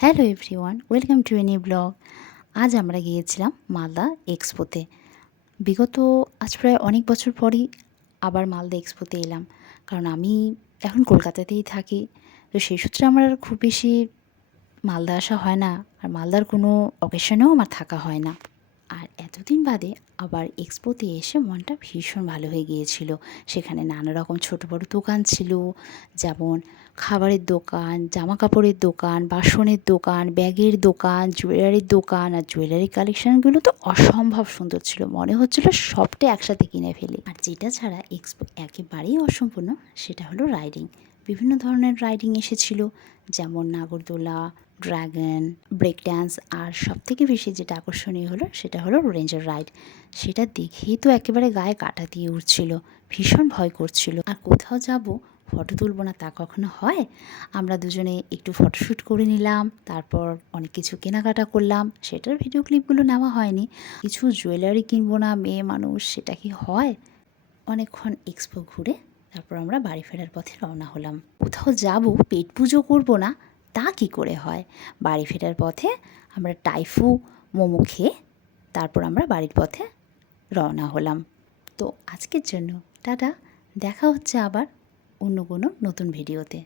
Hello everyone, welcome to Ani blog. আজ আমরা গিয়েছিলাম মালদা এক্সপোতে। বিগত আজ প্রায় অনেক বছর পরই আবার মালদা এক্সপোতে এলাম। কারণ আমি এখন কলকাতাতেই থাকি। তো সেই সূত্রে আমার খুব বেশি মালদা আসা হয় না। আর মালদার কোনো অকেশনেও আমার থাকা হয় না। আর এতদিন বাদে আবার এক্সপোতে এসে মনটা ভীষণ ভালো হয়ে গিয়েছিল। সেখানে নানা রকম ছোটো বড়ো দোকান ছিল, যেমন খাবারের দোকান জামা কাপড়ের দোকান, বাসনের দোকান, ব্যাগের দোকান, জুয়েলারির দোকান আর জুয়েলারি কালেকশানগুলো তো অসম্ভব সুন্দর ছিল। মনে হচ্ছিল সবটা একসাথে কিনে ফেলি। আর যেটা ছাড়া এক্সপো একেবারেই অসম্পূর্ণ, সেটা হলো রাইডিং বিভিন্ন ধরনের রাইডিং এসেছিল, যেমন নাগরদোলা, ড্রাগন ব্রেক ড্যান্স আর সবথেকে বেশি যেটা আকর্ষণীয় হলো সেটা হলো রেঞ্জার রাইড। সেটা দেখেই তো একেবারে গায়ে কাটা দিয়ে উঠছিল, ভীষণ ভয় করছিল। আর কোথাও যাব, ফটো তুলবো না তা কখনো হয়? আমরা দুজনে একটু ফটোশ্যুট করে নিলাম, তারপর অনেক কিছু কেনাকাটা করলাম। সেটার ভিডিও ক্লিপগুলো নেওয়া হয়নি। কিছু জুয়েলারি কিনবো না, মেয়ে মানুষ, সেটা কি হয়? অনেকক্ষণ এক্সপো ঘুরে তারপর আমরা বাড়ি ফেরার পথে রওনা হলাম। কোথাও যাব, পেট পুজো করব না, তা কি করে হয়? বাড়ি ফেরার পথে আমরা টাইফু, মোমো খেয়ে তারপর আমরা বাড়ির পথে রওনা হলাম। তো আজকের জন্য, টাটা। দেখা হচ্ছে আবার অন্য কোনো নতুন ভিডিওতে।